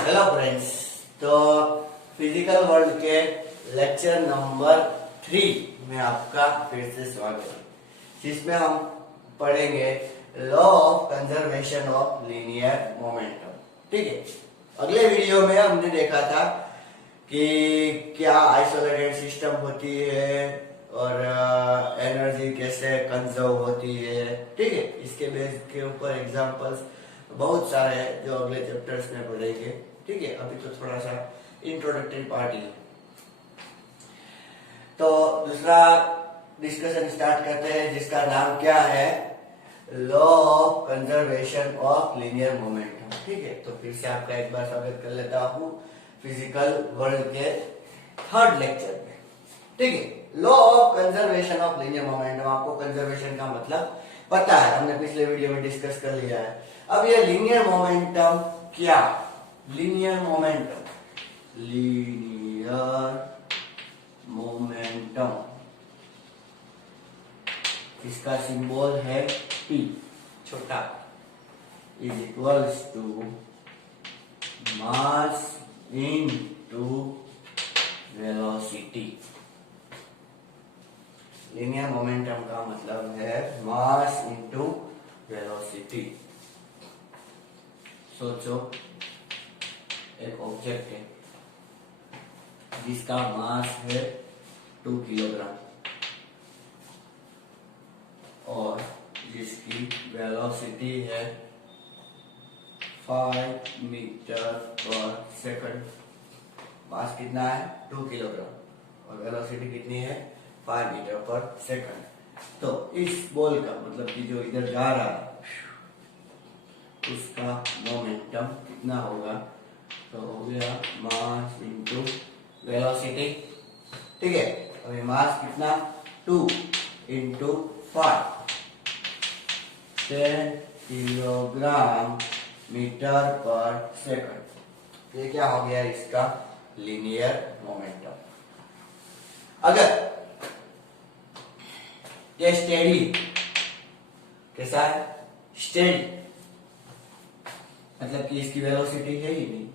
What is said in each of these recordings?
Hello friends. तो physical world के lecture number 3 में आपका फिर से स्वागत है, जिसमें हम पढ़ेंगे law of conservation of linear momentum. ठीक है, अगले वीडियो में हमने देखा था कि क्या आइसोलेटेड सिस्टम होती है और एनर्जी कैसे कंजर्व होती है। ठीक है, इसके बेस के ऊपर एग्जांपल्स बहुत सारे हैं जो अगले चैप्टर्स में पढ़ेंगे। ठीक है, अभी तो थोड़ा सा इंट्रोडक्टरी पार्ट ही है। तो दूसरा डिस्कशन स्टार्ट करते हैं, जिसका नाम क्या है, law of conservation of linear momentum. ठीक है, तो फिर से आपका एक बार स्वागत कर लेता हूँ फिजिकल वर्ल्ड के थर्ड लेक्चर में। ठीक है, law of conservation of linear momentum. आपको कंजर्वेशन का मतलब पता है, हमने पिछले वीडियो में डिस्कस कर लिया है। अब ये लीनियर मोमेंटम क्या, लीनियर मोमेंटम, इसका सिंबल है P छोटा, is equals to mass into velocity. Linear momentum का मतलब है मास इनटू वेलोसिटी। सोचो, एक ऑब्जेक्ट है जिसका मास है 2 किलोग्राम और जिसकी वेलोसिटी है 5 मीटर पर सेकंड। मास कितना है, 2 किलोग्राम और वेलोसिटी कितनी है, 5 मीटर पर सेकंड। तो इस बॉल का मतलब कि जो इधर जा रहा है उसका मोमेंटम कितना होगा, तो हो गया मास इनटू वेलोसिटी। ठीक है, अभी मास कितना, 2 इंटू 5, 10 किलोग्राम मीटर पर सेकंड। ये क्या हो गया, इसका लीनियर मोमेंटम। अगर ये स्टेडी, कैसा है, स्टेडी, मतलब कि इसकी वेलोसिटी है ही नहीं,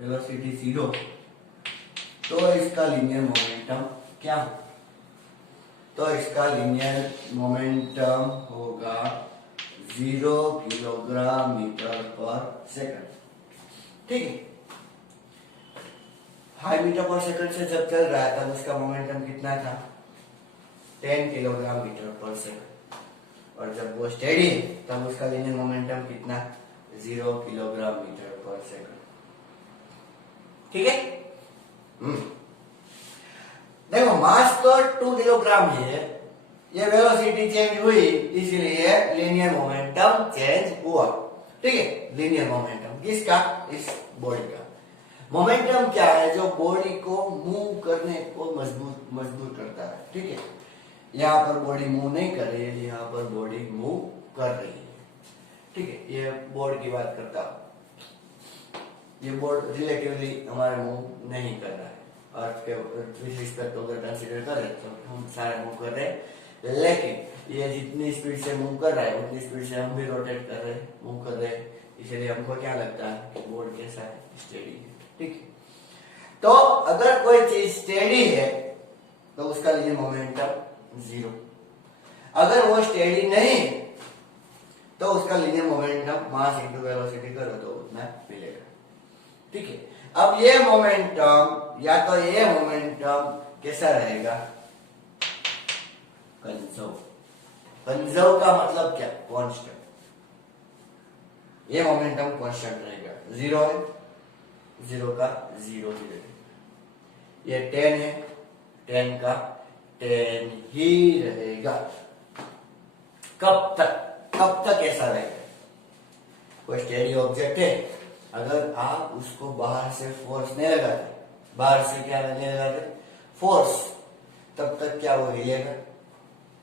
वेलोसिटी 0, तो इसका लीनियर मोमेंटम क्या हो, तो इसका लीनियर मोमेंटम होगा 0 किलोग्राम मीटर पर सेकंड। ठीक है, 5 मीटर पर सेकंड से जब चल रहा है तब उसका मोमेंटम कितना था, 10 किलोग्राम मीटर पर सेकंड, और जब वो स्टेडी है तब उसका लीनियर मोमेंटम कितना, 0 किलोग्राम मीटर पर सेकंड। ठीक है, देखो मास तो 2 किलोग्राम ही है, ये वेलोसिटी चेंज हुई इसीलिए लीनियर मोमेंटम चेंज हुआ। ठीक है, लीनियर मोमेंटम किसका, इस बॉडी का। मोमेंटम क्या है, जो बॉडी को मूव करने को मजबूर करता है। ठीक है, यहाँ पर बॉडी मूव नहीं कर रही है, यहाँ पर बॉडी मूव कर रही है। ठीक है, ये बोर्ड की बात करता हूं, ये बोर्ड रिलेटिवली हमारे मूव नहीं कर रहा है, अर्थ के विथ रिस्पेक्ट अगर कंसीडर करें तो हम सारे मूव कर रहे हैं, लेकिन ये जितनी स्पीड से मूव कर रहा है उतनी स्पीड से हम भी रोटेट कर रहे हैं, मूव कर रहे हैं, इसलिए हमको क्या लगता है कि बोर्ड कैसा है, स्टेडी है। ठीक है, तो अगर कोई चीज स्टेडी है तो उसका लीनियर मोमेंटम 0, अगर वो स्टेडी नहीं तो उसका linear momentum mass into velocity करो तो उतना मिलेगा। ठीक है, अब ये मोमेंटम या तो ये मोमेंटम कैसा रहेगा, कंजर्व। कंजर्व का मतलब क्या, कांस्टेंट। ये मोमेंटम कांस्टेंट रहेगा, 0 है, 0 का 0 ही रहेगा। ये 10 है, 10 का 10 ही रहेगा। कब तक ऐसा रहेगा, कोई स्टेडी ऑब्जेक्ट है, अगर आप उसको बाहर से फोर्स नहीं लगाते, बाहर से क्या नहीं लगाते, फोर्स, तब तक क्या वो हिलेगा,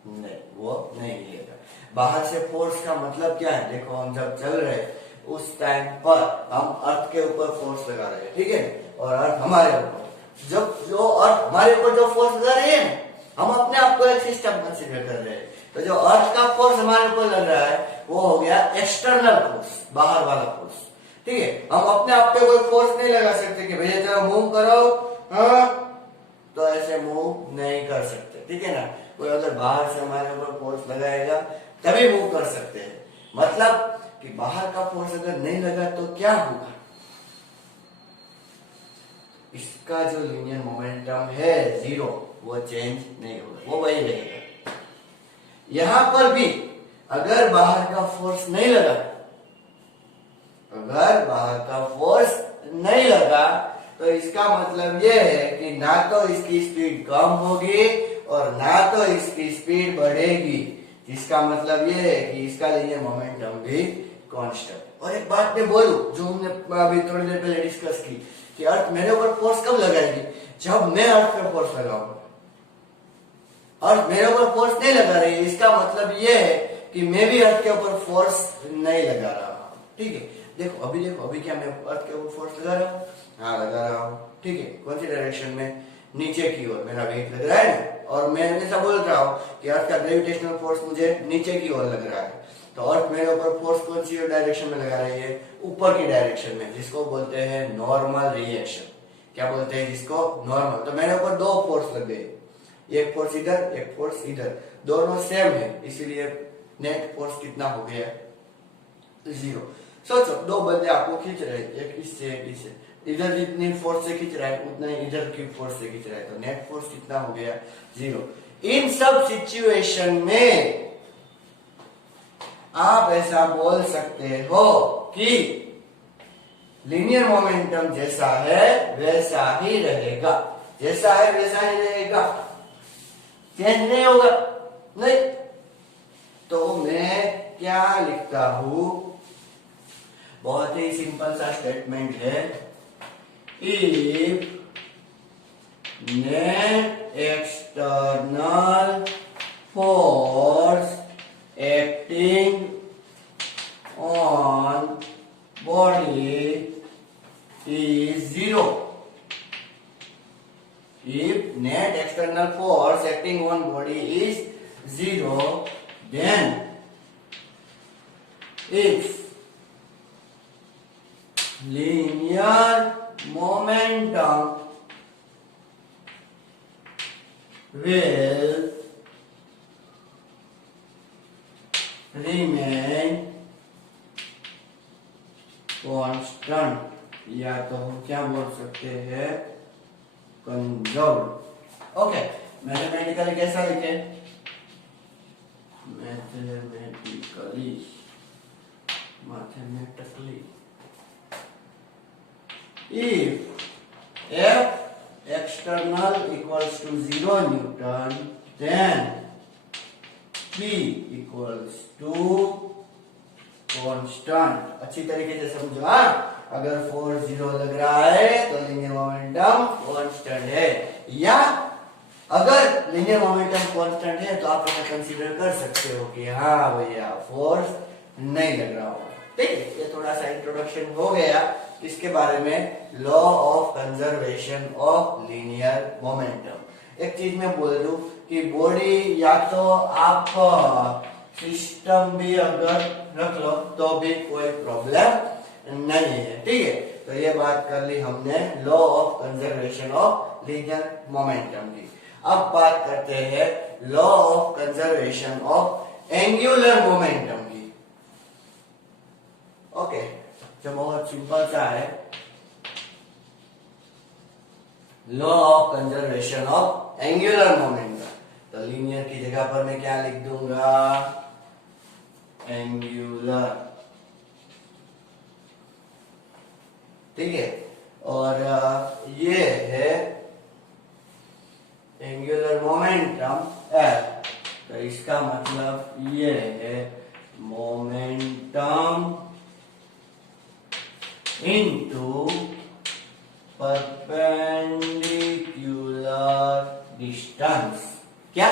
नहीं, वो नहीं हिलेगा। बाहर से फोर्स का मतलब क्या है, देखो हम जब चल रहे हैं उस टाइम पर हम अर्थ के ऊपर फोर्स लगा रहे हैं, ठीक है, और अर्थ हमारे ऊपर, जब जो अर्थ हमारे ऊपर जो फोर्स लगा रही है, हम अपने आप को एक सिस्टम कंसीडर कर रहे हैं, तो जो अर्थ का फोर्स हमारे ऊपर लग रहा है वो हो गया एक्सटर्नल फोर्स, बाहर वाला फोर्स। ठीक है, हम अपने आप पे कोई फोर्स नहीं लगा सकते कि भैया चलो मूव करो, हाँ, तो ऐसे मूव नहीं कर सकते, ठीक है ना। कोई अगर बाहर से हमारे ऊपर फोर्स लगाएगा तभी मूव कर सकते हैं। मतलब कि बाहर का फोर्स अगर नहीं लगा तो क्या होगा, इसका जो लीनियर मोमेंटम है जीरो, वो चेंज नहीं होगा, वो वही रहेगा। यहां पर भी अगर बाहर का फोर्स नहीं लगा, अगर बाहर का फोर्स नहीं लगा, तो इसका मतलब यह है कि ना तो इसकी स्पीड कम होगी और ना तो इसकी स्पीड बढ़ेगी, जिसका मतलब यह है कि इसका लीनियर मोमेंटम भी कांस्टेंट। और एक बात मैं बोलूं जो हमने अभी थोड़ी देर पहले डिस्कस की कि अर्थ मेरे ऊपर फोर्स कब लगाएगी, जब मैं अर्थ पे फोर्स लगाऊंगा। अर्थ मेरे ऊपर फोर्स नहीं लगा रही है, इसका मतलब यह है कि मैं भी अर्थ के ऊपर फोर्स नहीं लगा रहा हूं, ठीक है। देखो अभी क्या मैं अर्थ के ऊपर फोर्स लगा रहा हूं, हाँ लगा रहा हूं, ठीक है। कौन सी डायरेक्शन में, नीचे की ओर मेरा वेट लग रहा है ना, और मैं हमेशा बोल रहा हूं कि अर्थ का ग्रेविटेशनल फोर्स मुझे नीचे की ओर लग रहा है, तो अर्थ मेरे ऊपर फोर्स कौन सी डायरेक्शन में लगा रही है, ऊपर की डायरेक्शन में, जिसको बोलते हैं नॉर्मल रिएक्शन। क्या बोलते हैं जिसको, नॉर्मल। तो मेरे ऊपर दो फोर्स लग गए, एक फोर्स इधर, एक फोर्स इधर, दोनों सेम है, इसीलिए नेट फोर्स कितना हो गया, जीरो। सोचो दो बंदे आपको खींच रहे हैं, एक इससे एक इससे, इधर जितनी फोर्स से खींच रहा है उतना ही इधर की फोर्स से खींच रहा है, तो नेट फोर्स कितना हो गया, जीरो। इन सब सिचुएशन में आप ऐसा बोल सकते हो कि लीनियर मोमेंटम जैसा है वैसा ही रहेगा, जैसा है वैसा ही रहेगा, चेंज नहीं होगा, नहीं। तो मैं क्या लिखता हूं, बहुत ही सिंपल सा स्टेटमेंट है, if net external force acting on body is zero. If net external force acting on body is zero, then if linear momentum will remain constant, या तो हम क्या बोल सकते हैं, कंजर्व। ओके, मैथमेटिकली कैसा लिखे, mathematically if F external equals to 0 Newton, then P equals to constant. अच्छी तरीके से समझो, हाँ। अगर फोर्स जीरो लग रहा है तो लीनियर मोमेंटम कांस्टेंट है, या अगर लीनियर मोमेंटम कांस्टेंट है तो आप ऐसा कंसीडर कर सकते हो कि हाँ भैया फोर्स नहीं लग रहा होगा, ठीक है। ये थोड़ा सा इंट्रोडक्शन हो गया इसके बारे में, law of conservation of linear momentum. एक चीज मैं बोल दूं कि बॉडी या तो आप सिस्टम भी अगर रख लो तो भी कोई प्रॉब्लम नहीं है, ठीक है। तो ये बात कर ली हमने law of conservation of linear momentum की। अब बात करते हैं law of conservation of angular momentum की। ओके, जो बहुत सिंपल सा है, law of conservation of angular momentum. तो लीनियर की जगह पर मैं क्या लिख दूंगा, एंगुलर, ठीक है। और ये है एंगुलर मोमेंटम L, तो इसका मतलब ये है मोमेंटम इनटू परपेंडिकुलर डिस्टेंस। क्या,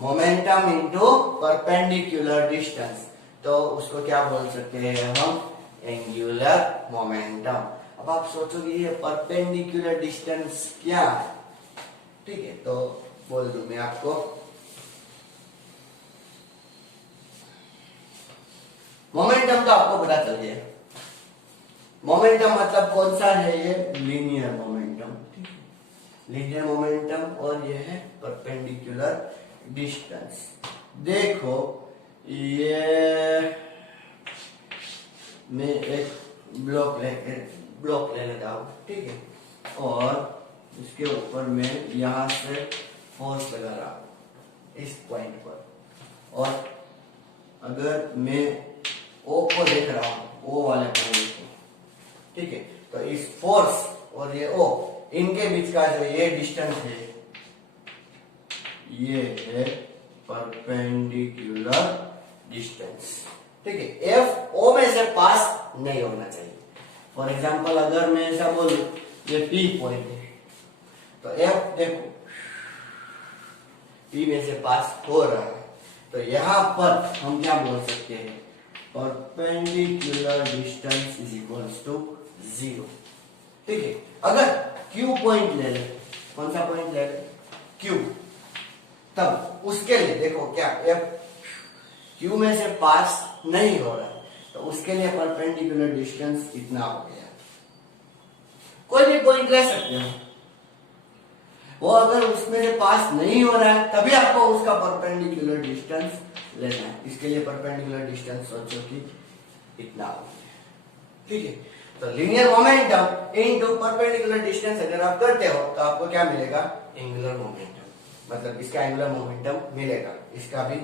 मोमेंटम इनटू परपेंडिकुलर डिस्टेंस, तो उसको क्या बोल सकते हैं हम, एंगुलर मोमेंटम। अब आप सोचोगे ये परपेंडिकुलर डिस्टेंस क्या है, ठीक है। तो बोल दूं मैं आपको, मोमेंटम तो आपको पता चल गया, मोमेंटम मतलब कौन सा है ये? लीनियर मोमेंटम, ठीक है, लीनियर मोमेंटम। और ये है परपेंडिकुलर डिस्टेंस। देखो ये मैं एक ब्लॉक ले लेता हूं, ठीक है, और इसके ऊपर मैं यहां से फोर्स लगा रहा हूं इस पॉइंट पर, और अगर मैं ओ को देख रहा हूं, ओ वाले पॉइंट को, ठीक है, तो इस फोर्स और ये ओ, इनके बीच का जो ये डिस्टेंस है, ये है परपेंडिकुलर डिस्टेंस, ठीक है। एफ ओ में से पास नहीं होना चाहिए। फॉर एग्जांपल अगर मैं ऐसा बोलूं ये पी पॉइंट है, तो एफ देखो पी में से पास हो रहा है, तो यहां पर हम क्या बोल सकते हैं? Perpendicular distance is equals to 0, ठीक है। अगर क्यू पॉइंट ले ले, कौन सा पॉइंट ले ले? क्यू, तब उसके लिए देखो क्या एफ क्यू में से पास नहीं हो रहा है, तो उसके लिए परपेंडिकुलर डिस्टेंस कितना हो गया? कोई भी पॉइंट ले सकते हो, वो अगर उसमें से पास नहीं हो रहा है तभी आपको उसका परपेंडिकुलर डिस्टेंस लेना है। इसके लिए परपेंडिकुलर डिस्टेंस सोचो कि इतना हो गया, ठीक है। तो linear momentum into perpendicular distance अगर आप करते हो तो आपको क्या मिलेगा? Angular momentum. मतलब इसका एंगुलर मोमेंटम मिलेगा, इसका भी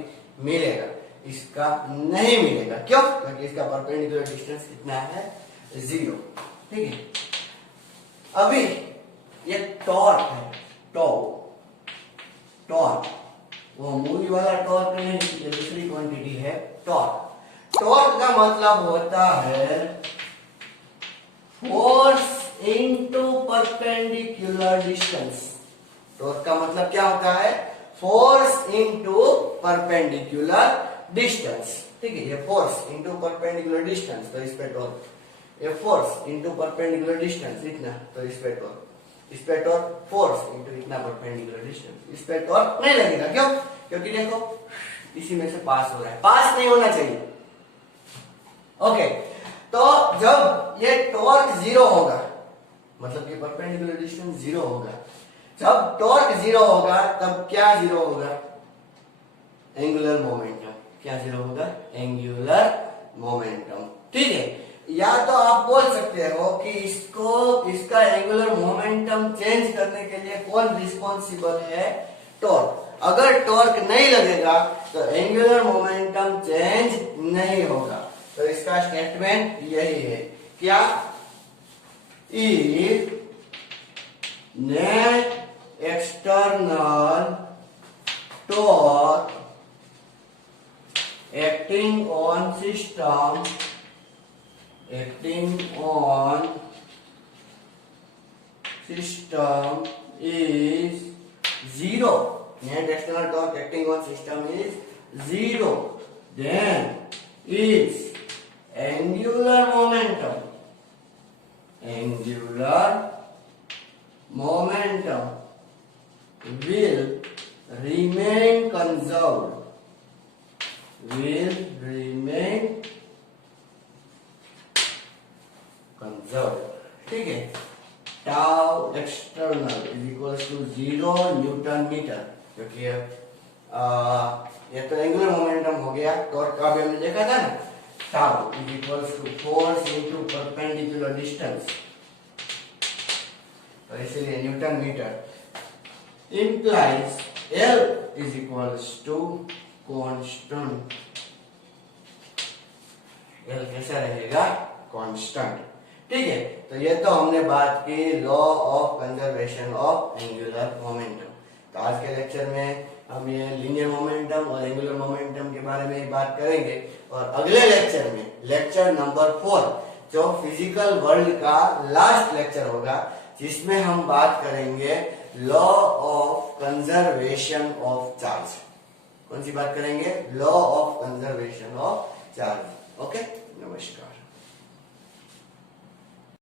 मिलेगा, इसका नहीं मिलेगा। क्यों? क्योंकि इसका परपेंडिकुलर डिस्टेंस कितना है? 0, ठीक है। अभी ये टॉर्क है, टॉर्क वो मूवी वाला टॉर्क नहीं, ये दूसरी क्वांटिटी है टॉर्क। टॉर्क का मतलब होता है force into perpendicular distance. Torque का मतलब क्या होता है? फोर्स इनटू परपेंडिकुलर डिस्टेंस, ठीक है। ये फोर्स इनटू परपेंडिकुलर डिस्टेंस, तो इस पे टॉर्क, ये फोर्स इनटू परपेंडिकुलर डिस्टेंस इतना, तो इस पे टॉर्क, इस पे टॉर्क फोर्स इनटू इतना परपेंडिकुलर डिस्टेंस, इस पे टॉर्क नहीं लगेगा। क्यों? क्योंकि देखो इसी में से पास हो रहा है, पास नहीं होना चाहिए। ओके, तो जब ये टॉर्क 0 होगा, मतलब कि परपेंडिकुलर डिस्टेंस 0 होगा, जब टॉर्क 0 होगा तब क्या 0 होगा? Angular momentum. क्या 0 होगा? एंगुलर मोमेंटम, ठीक है। या तो आप बोल सकते हो कि इसका एंगुलर मोमेंटम चेंज करने के लिए कौन रिस्पॉन्सिबल है? टॉर्क। अगर टॉर्क नहीं लगेगा तो एंगुलर मोमेंटम चेंज नहीं होगा। तो इसका स्टेटमेंट यही है, क्या? If net external torque acting on system is 0, net external torque acting on system is 0, then its angular momentum will remain conserved, ठीक है। Tau external is equals to 0 newton metre, क्योंकि ये तो एंगुलर मोमेंटम हो गया, torque का भी हमने देखा था ना। Tau is equals to force into perpendicular distance, तो इसलिए newton metre implies L is equals to constant. L कैसा रहेगा? कांस्टेंट, ठीक है। तो ये तो हमने बात की law of conservation of angular momentum. तो आज के लेक्चर में हम ये लीनियर मोमेंटम और एंगुलर मोमेंटम के बारे में बात करेंगे, और अगले लेक्चर में लेक्चर नंबर 4 जो फिजिकल वर्ल्ड का लास्ट लेक्चर होगा, जिसमें हम बात करेंगे law of conservation of charge. कौन सी बात करेंगे? Law of conservation of charge. Okay, नमस्कार।